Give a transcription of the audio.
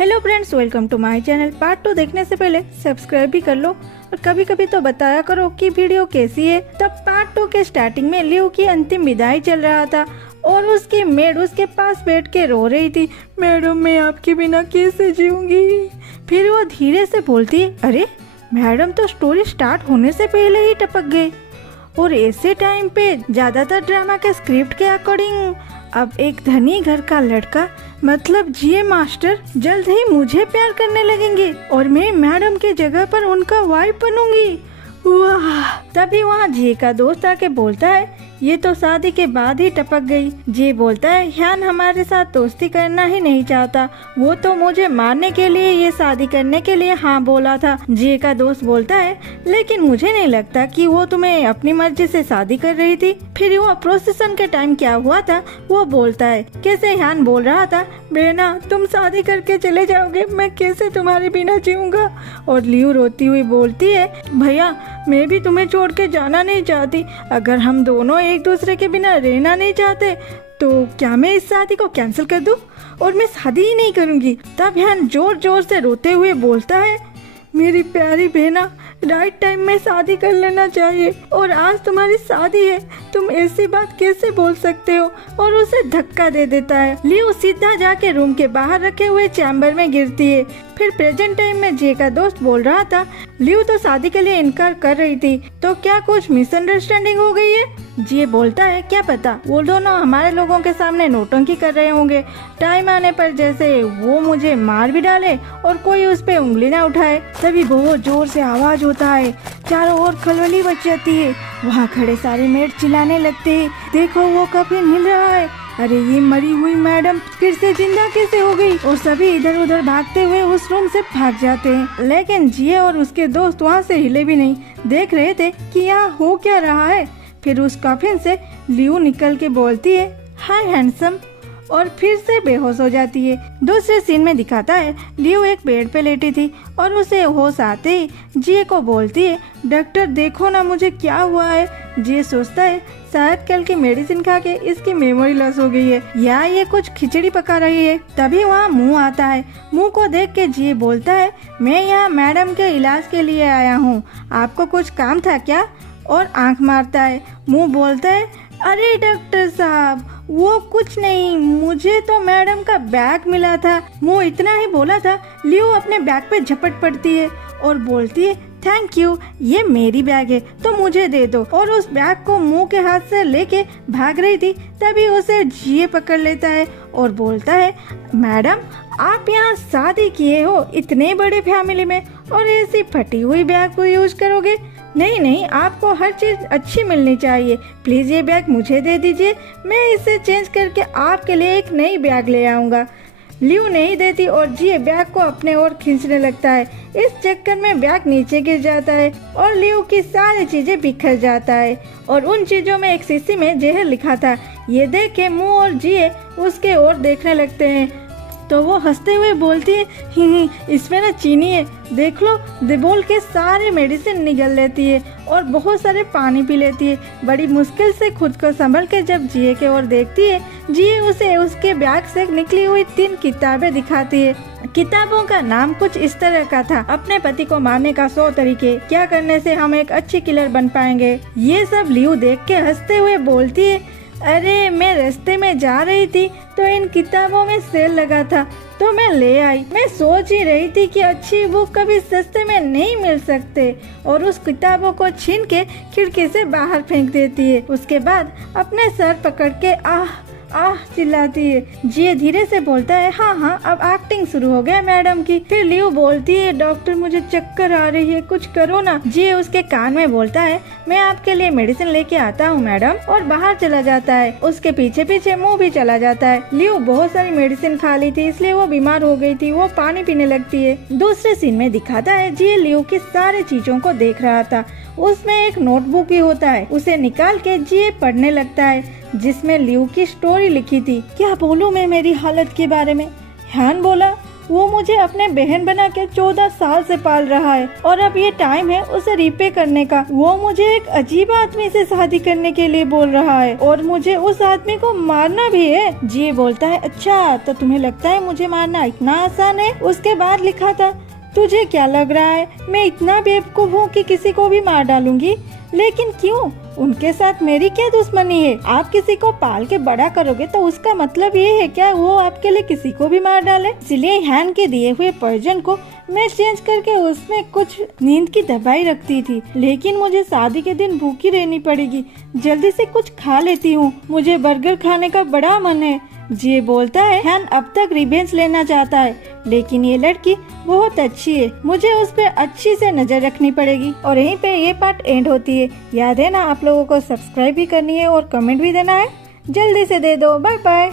Hello friends, welcome to my channel. Part 2 देखने से पहले सब्सक्राइब भी कर लो और कभी कभी तो बताया करो कि वीडियो कैसी है। तब पार्ट 2 के स्टार्टिंग में लियो की अंतिम विदाई चल रहा था और उसकी मेड उसके पास बैठ के रो रही थी, मैडम मैं आपके बिना कैसे जीऊंगी। फिर वो धीरे से बोलती है, अरे मैडम तो स्टोरी स्टार्ट होने से पहले ही टपक गए। और ऐसे टाइम पे ज्यादातर ड्रामा के स्क्रिप्ट के अकॉर्डिंग अब एक धनी घर का लड़का मतलब जीए मास्टर जल्द ही मुझे प्यार करने लगेंगे और मैं मैडम के जगह पर उनका वाइफ बनूंगी। वाह! तभी वहाँ जी का दोस्त आके बोलता है, ये तो शादी के बाद ही टपक गई। जी बोलता है, ह्यान हमारे साथ दोस्ती करना ही नहीं चाहता, वो तो मुझे मारने के लिए ये शादी करने के लिए हाँ बोला था। जी का दोस्त बोलता है, लेकिन मुझे नहीं लगता कि वो तुम्हें अपनी मर्जी से शादी कर रही थी। फिर वो प्रोसेसन के टाइम क्या हुआ था वो बोलता है, कैसे ह्यान बोल रहा था, बेना तुम शादी करके चले जाओगे, मैं कैसे तुम्हारे बिना जीऊंगा। और लियू रोती हुई बोलती है, भैया मैं भी तुम्हें छोड़ के जाना नहीं चाहती, अगर हम दोनों एक दूसरे के बिना रहना नहीं चाहते तो क्या मैं इस शादी को कैंसिल कर दूं और मैं शादी ही नहीं करूंगी। तब ह्यान जोर जोर से रोते हुए बोलता है, मेरी प्यारी बहना राइट टाइम में शादी कर लेना चाहिए और आज तुम्हारी शादी है, तुम ऐसी बात कैसे बोल सकते हो। और उसे धक्का दे देता है। लियो सीधा जाके रूम के बाहर रखे हुए चैम्बर में गिरती है। फिर प्रेजेंट टाइम में जे का दोस्त बोल रहा था, लियो तो शादी के लिए इनकार कर रही थी, तो क्या कुछ मिसअंडरस्टैंडिंग हो गई है। जी बोलता है, क्या पता वो दोनों हमारे लोगों के सामने नौटंकी कर रहे होंगे, टाइम आने पर जैसे वो मुझे मार भी डाले और कोई उस पे उंगली ना उठाए। तभी बहुत जोर से आवाज होता है, चारों ओर खलबली बच जाती है। वहाँ खड़े सारे मेड चिल्लाने लगते हैं, देखो वो कफिन हिल रहा है, अरे ये मरी हुई मैडम फिर से जिंदा कैसे हो गई। और सभी इधर उधर भागते हुए उस रूम से भाग जाते हैं, लेकिन जिए और उसके दोस्त वहाँ से हिले भी नहीं, देख रहे थे कि यहाँ हो क्या रहा है। फिर उस कफिन से लियू निकल के बोलती है, हाय हैंडसम, और फिर से बेहोश हो जाती है। दूसरे सीन में दिखाता है, लियू एक बेड पे लेटी थी और उसे होश आते ही जिए को बोलती है, डॉक्टर देखो ना मुझे क्या हुआ है। जिए सोचता है शायद कल की मेडिसिन खा के इसकी मेमोरी लॉस हो गई है या ये कुछ खिचड़ी पका रही है। तभी वहाँ मुंह आता है। मुंह को देख के जिए बोलता है, मैं यहाँ मैडम के इलाज के लिए आया हूँ, आपको कुछ काम था क्या। और आंख मारता है। मुंह बोलता है, अरे डॉक्टर साहब वो कुछ नहीं, मुझे तो मैडम का बैग मिला था। मुंह इतना ही बोला था, लियो अपने बैग पे झपट पड़ती है और बोलती है, थैंक यू, ये मेरी बैग है तो मुझे दे दो। और उस बैग को मुंह के हाथ से लेके भाग रही थी, तभी उसे जिए पकड़ लेता है और बोलता है, मैडम आप यहाँ शादी किए हो इतने बड़े फैमिली में और ऐसी फटी हुई बैग को यूज करोगे। नहीं नहीं, आपको हर चीज अच्छी मिलनी चाहिए, प्लीज ये बैग मुझे दे दीजिए, मैं इसे चेंज करके आपके लिए एक नई बैग ले आऊंगा। लियू नहीं देती और जी बैग को अपने ओर खींचने लगता है। इस चक्कर में बैग नीचे गिर जाता है और लियू की सारी चीजें बिखर जाता है और उन चीजों में एक शीशी में जहर लिखा था। ये देख के मुंह और जिए उसके ओर देखने लगते हैं तो वो हंसते हुए बोलती है, इसमें ना चीनी है, देख लो। बोल के सारे मेडिसिन निगल लेती है और बहुत सारे पानी पी लेती है। बड़ी मुश्किल से खुद को संभल के जब जिए के ओर देखती है, जिए उसे उसके बैग से निकली हुई 3 किताबें दिखाती है। किताबों का नाम कुछ इस तरह का था, अपने पति को मारने का 100 तरीके, क्या करने से हम एक अच्छी किलर बन पाएंगे। ये सब लियू देख के हंसते हुए बोलती है, अरे मैं रास्ते में जा रही थी तो इन किताबों में सेल लगा था तो मैं ले आई। मैं सोच ही रही थी कि अच्छी बुक कभी सस्ते में नहीं मिल सकते, और उस किताबों को छीन के खिड़की से बाहर फेंक देती है। उसके बाद अपने सर पकड़ के आह आह चिल्लाती है। जी धीरे से बोलता है, हाँ हाँ अब एक्टिंग शुरू हो गया मैडम की। फिर लियू बोलती है, डॉक्टर मुझे चक्कर आ रही है, कुछ करो ना। जी उसके कान में बोलता है, मैं आपके लिए मेडिसिन लेके आता हूँ मैडम, और बाहर चला जाता है। उसके पीछे पीछे मुंह भी चला जाता है। लियू बहुत सारी मेडिसिन खा ली थी इसलिए वो बीमार हो गई थी, वो पानी पीने लगती है। दूसरे सीन में दिखाता है, जी लियू की सारी चीजों को देख रहा था, उसमें एक नोटबुक भी होता है, उसे निकाल के जी पढ़ने लगता है जिसमें लियू की स्टोरी लिखी थी। क्या बोलूं मैं मेरी हालत के बारे में। ह्यान बोला, वो मुझे मुझे अपने बहन बना के 14 साल से पाल रहा है और अब ये टाइम है उसे रिपे करने का। वो मुझे एक अजीब आदमी से शादी करने के लिए बोल रहा है और मुझे उस आदमी को मारना भी है। जी बोलता है, अच्छा तो तुम्हें लगता है मुझे मारना इतना आसान है? उसके बाद लिखा था, तुझे क्या लग रहा है मैं इतना बेवकूफ हूँ कि किसी को भी मार डालूंगी? लेकिन क्यों? उनके साथ मेरी क्या दुश्मनी है? आप किसी को पाल के बड़ा करोगे तो उसका मतलब ये है क्या वो आपके लिए किसी को भी मार डाले? इसलिए हैन के दिए हुए पॉइजन को मैं चेंज करके उसमें कुछ नींद की दवाई रखती थी, लेकिन मुझे शादी के दिन भूखी रहनी पड़ेगी। जल्दी से कुछ खा लेती हूँ, मुझे बर्गर खाने का बड़ा मन है। जे बोलता है, हैन अब तक रिवेंज लेना चाहता है, लेकिन ये लड़की बहुत अच्छी है, मुझे उस पर अच्छी से नजर रखनी पड़ेगी। और यहीं पे ये पार्ट एंड होती है। याद है ना, आप लोगों को सब्सक्राइब भी करनी है और कमेंट भी देना है। जल्दी से दे दो। Bye bye.